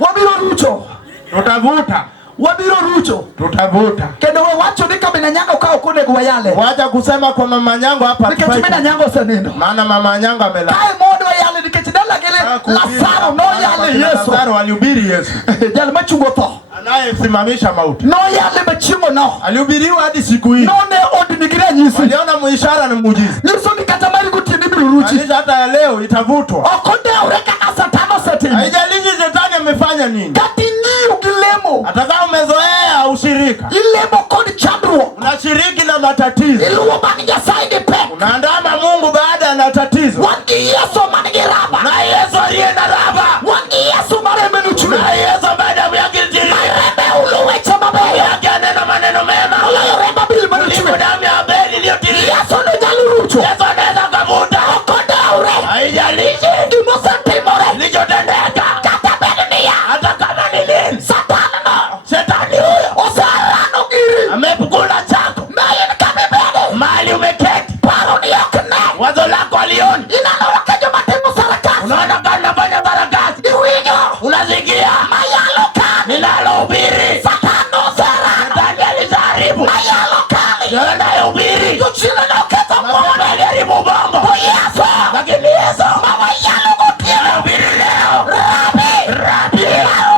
Wabiro rucho. Tutavuta. Wabiro rucho. Tutavuta. Kendo we wacho ni kabina nyango kao kune guwayale. Wacha kusema kwa mama nyango hapa. Nikechimina nyango senino. Maana mama nyango amela. Kai modo yale nikechidala gele. Lazaro no yale Yesu. Lazaro alihubiri Yesu. Yale machungo to. Anayesimamisha mauti. No yale machungo no. Alihubiriwa hadi siku hii. No ne odinigira nyisi. Waliona muishara na muujiza. Yesu nikatamani kutini biruruchi. Maanisha hata ya leo itavutwa. Okonde ureka asatano setini. Haijalishi shetani amefanya nini. Kati nyi ugilemo. Ataka umezoea ushirika. Ilemo kodi chandro. Unashiriki na matatizo. Iluwa manija saidi pe. Unaandama Mungu baada ya matatizo. Wangi Yesu manigi raba. Na Yesu aliye na raba. Wangi Yesu mareme nuchule. Na Yesu baada ya kujiri. Mareme uluwe chama bebe. Yake anena maneno mema. Ulayo remba bili manuchule. Limu damu ya Abeli iliyotiri. Yesu ni jalurucho. Yesu anaweza kavuta. Okonde ure. Haijalishi. Imosa timore. Lichotendeka. Kata bedenia. Hata kama ni nini. Satana no. Shetani huyo. Osarano giri. Amepukula chako. Mayin kame bebe. Mahali umeketi. Paro ni yokne. Wazo lako alioni. Inano wakejo matemo sarakasi. Unaona kama nafanya barakasi. Iwinyo. Unasikia. Mayalo kani. Ninalohubiri. Satano sarano. Shetani alishaharibu. Mayalo kani. Ninayohubiri. Yuchile no keta Mungu aliharibu bongo. Kwa Yesu. Lakini Yesu. Mama yalo kutia. Nahubiri leo. Rabi. Rabi.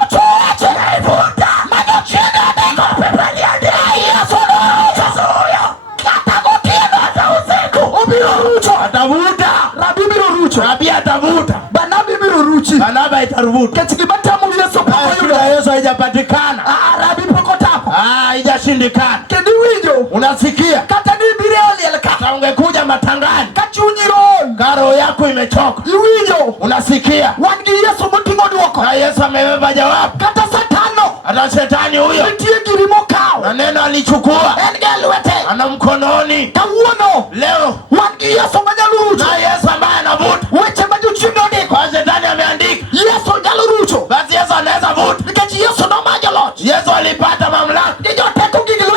Uchoache. Naivuta. Majo chine deko. Pepali ya dini. Yesu no. Yesu huyo. Kata kutino. Hata usiku. Obiro rucho. Atavuta. Rabi biro rucho. Rabi atavuta. Banabi biro ruchi. Banaba itaruvuta. Ketikimatamu Yesu poko Shida ya yuda. Yesu haijapatikana. Rabi poko tapo. Haijashindikana. Kendi wijo. Unasikia? Kata ni bire alieleka. Hata ungekuja matangani. Kachunyiron. Karo yako imechoka. Iwijo. Unasikia? Wangi Yesu mutingo duoko. Na Yesu amebeba jawabu. Kata satano. Hata shetani huyo. Nitie girimo kao. Na neno alichukua. Engelwete. Ana mkononi. Kawuono. Leo. Wangi Yesu manyalurucho. Na Yesu ambaye anavuta. Weche majuchindo ndiko. Kwa shetani ameandika. Yesu nyalurucho. Basi Yesu anaweza vuta. Nikachi Yesu no majalot. Yesu alipata mamlaka. Nijote kugigilwe.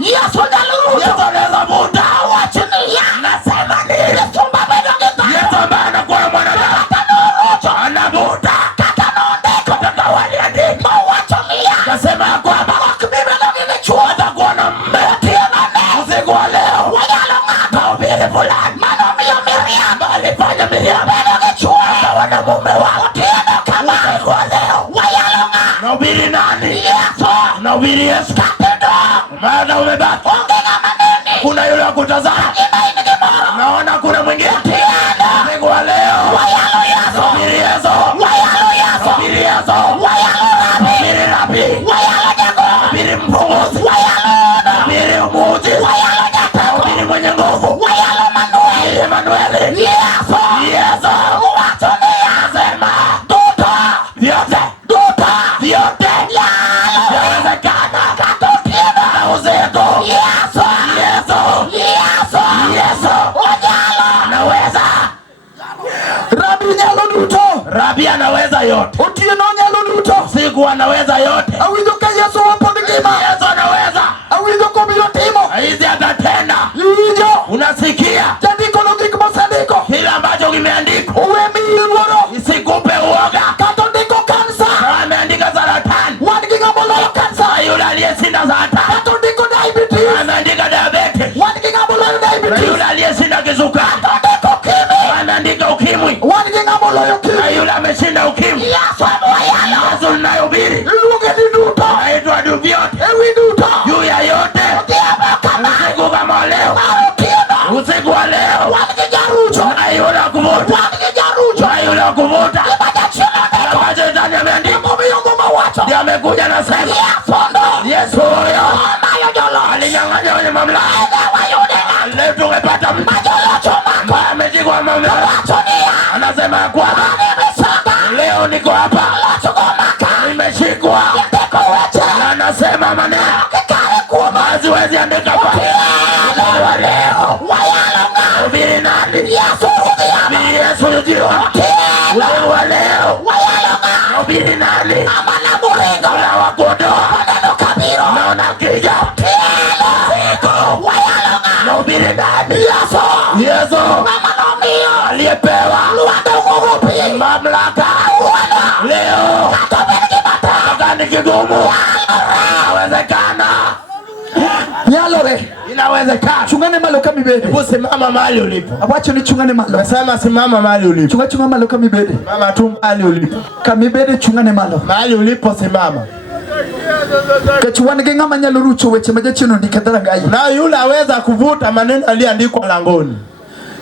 Yesu anaweza vuta. Nasema nini? Yesu ambaye anakuwa mwanadamu anavuta. Nasema kwamba atakuwa na mme usiku wa leo. Mahubiri fulani alifanya Miriam akawa na mume wake usiku wa leo. Nahubiri nani? Nahubiri Yesu. Maana umebaki kuna yule wa kutazama, naona kuna mwingine usiku wa leo. Nahubiri Yesu. Nahubiri Yesu. Nahubiri Nabii. Nahubiri mpunguzi. Nahubiri umuzi. Nahubiri mwenye nguvu. Emanueli. Yesu. Nasema vyote yawezekana na uzito. Yesu anaweza. Rabi anaweza yote. Siku anaweza yote. Yesu anaweza. Hizi atatenda. Unasikia kila ambacho kimeandikwa. Isikupe uoga. Ameandika saratani. Yule aliyeshinda saratani. Ameandika diabetes. Yule aliyeshinda kisukari. Ameandika ukimwi. Yule ameshinda ukimwi. Yesu ninayehubiri naitwa vyote juu ya yote. Usiku kama leo, usiku wa leo, yule kuvuta, yule kuvuta ambacho ndani ameandika. Ndiye amekuja na sema Yesu huyo alinyang'anya wenye mamlaka. Leo tumepata mtu ambaye amejikwa mamlaka. Anasema kwamba leo niko hapa nimeshikwa, na anasema maneno haziwezi andika kwa leo. Ubiri nani? Yesu ujiwa wa leo. Ubiri nani? Ula wakudoa naona kija na ubiri nani? Yesu aliyepewa mamlaka leo ni kigumu. Inawezekana. Inawezekana. Chungane malo kamibede. Simama mahali ulipo. Awacho ni chungane malo. Nasema simama mahali ulipo. Chunga malo kamibede. Mama tu mahali ulipo. Kamibede chungane malo. Mahali ulipo simama. Kachuwane ngama nyalo rucho weche majachino nikadara ngai. Na yule aweza kuvuta maneno aliyoandikwa langoni.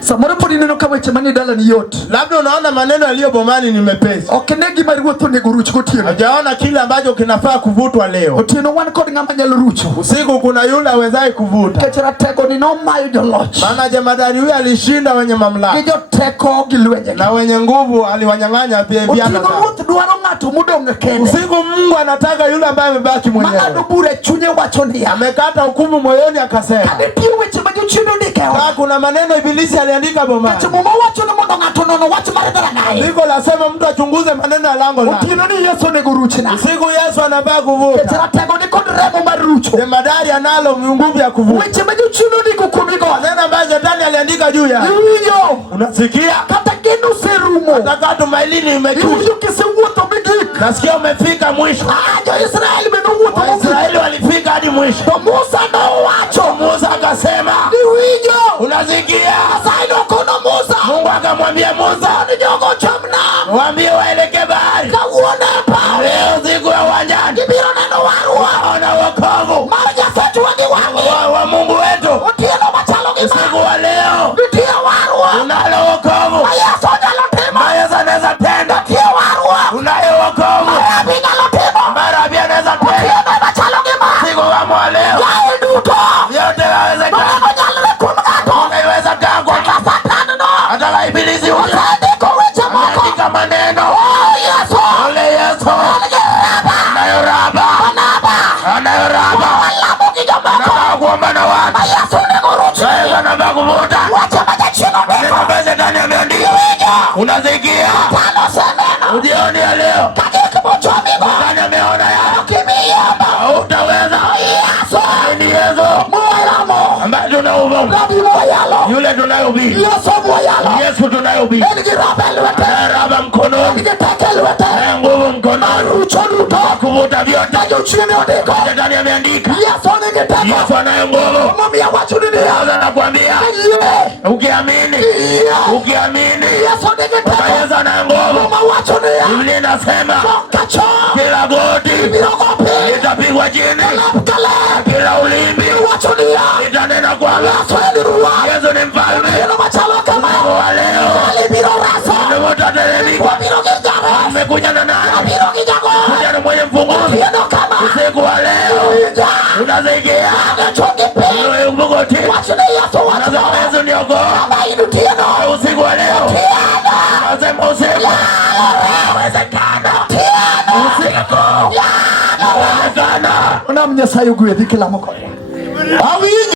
Samoro podi neno kama chamani dala ni yote. Labda unaona maneno yaliyo bomani ni mepesi. Okenegi mariwoto nego rucho kotieno. Hajaona kile ambacho kinafaa kuvutwa leo. Otieno wan kod ngama nyalo rucho. Usiku kuna yule awezaye kuvuta. Kechara teko ni no mayo joloch. Maana jemadari huyu alishinda wenye mamlaka. Kijo teko gilwenye. Na wenye nguvu aliwanyang'anya pia vyana zao. Otieno ruth duaro ng'ato mudonge kende. Usiku Mungu anataka yule ambaye amebaki mwenyewe. Magado bure chunye wacho ni. Amekata hukumu moyoni akasema. Kadipio weche majuchino nikewa. Na kuna maneno ibilisi aliandika bomani. Kachimumo wacho ni mundo ng'ato nono wacho maridara ngai. Ndiko lasema mtu achunguze maneno ya lango la. Otieno ni Yesu nego ruchina. Usiku Yesu anafaa kuvuta. Kechara teko ni kod remo marucho. Jemadari analo nguvu ya kuvuta. Weche majuchino ni kukumiko. Neno ambayo shetani aliandika juu ya. Iyo. Unasikia? Kata geno serumo. Ataka tumailini imechuja. Iyo kese uoto migik. Nasikia umefika mwisho. Ajo Israeli meno uoto migik. Israeli walifika hadi mwisho. Musa no wacho. Musa akasema. Niwijo. Unasikia? Saino kono Musa. Mungu akamwambia Musa. Nijogo chamna. Waambie waelekee bahari. Kawuona pa. Leo siku ya uwanjani. Kibiro neno warua. Ona wokovu. Marja setu wa Mungu wetu. Otieno machalo gima. Siku wa leo. Nitia warua. Unalo wokovu. Yesu nyalo tema. Yesu anaweza tenda. Nitia warua. Unayo wokovu. Marabi nyalo tema. Marabi anaweza tenda. Otieno machalo gima. Siku wa leo. Yae duto. Yote yawezekana. Mungu nyalo kumgato. Ungeweza kangwa. Satani no. Hata la ibilisi huyo. Andiko weche moko. Andika maneno. Yesu. Ole Yesu. Anayo raba. Anayo raba. Walamu kijamoko. Na kuomba na watu. Yesu nego rucho. Yesu anataka kuvuta. Wacha majachino Maneno niko. ambayo shetani ameandika. Unasikia? Tano semeno. Ujioni ya leo. Kajiki mocho amigo. Nani ameona ya? Kimiyama. Hautaweza. Yesu. Ni Yesu. tunayeomba, Nabii moyalo. yule tunayehubiri, Yesu moyalo. Yesu tunayehubiri, Elgi rabel wete. raba mkononi, Elgi tekel wete. nguvu mkononi, Rucho luto. kuvuta vyote. Najo chini odeko. Shetani ameandika, Yesu nige teko. Yesu anaye nguvu. Mami ya wachu nini ya. Sasa nakwambia, Yeah. ukiamini, Yeah. ukiamini Yesu nige kwamba teko. Yesu anaye nguvu, Mama wachu ni ya. Biblia inasema Kacho. kila goti Birogopi. litapigwa chini, Kale. kila ulimi Wachu ni ya. litanena kwamba Yesu ni ruwa. Yesu ni mfalme. Yeno machalo kama. Wa leo Ali biro raso. nimetateremika, Kwa biro kigare. mmekuja na nani? Biro kijago. Kuja na mwenye mfunguzi. Yeno kama. Usiku wa leo Ija. unasikia Choki pe. ule mgoti, Wachu ni Yesu wachu. unasema Yesu ni okoa. Kama inu tieno. Usiku wa leo Tieno. unasema usiku inawezekana, usiku inawezekana. Unam nyasaye ugwedhi kila moko. Awi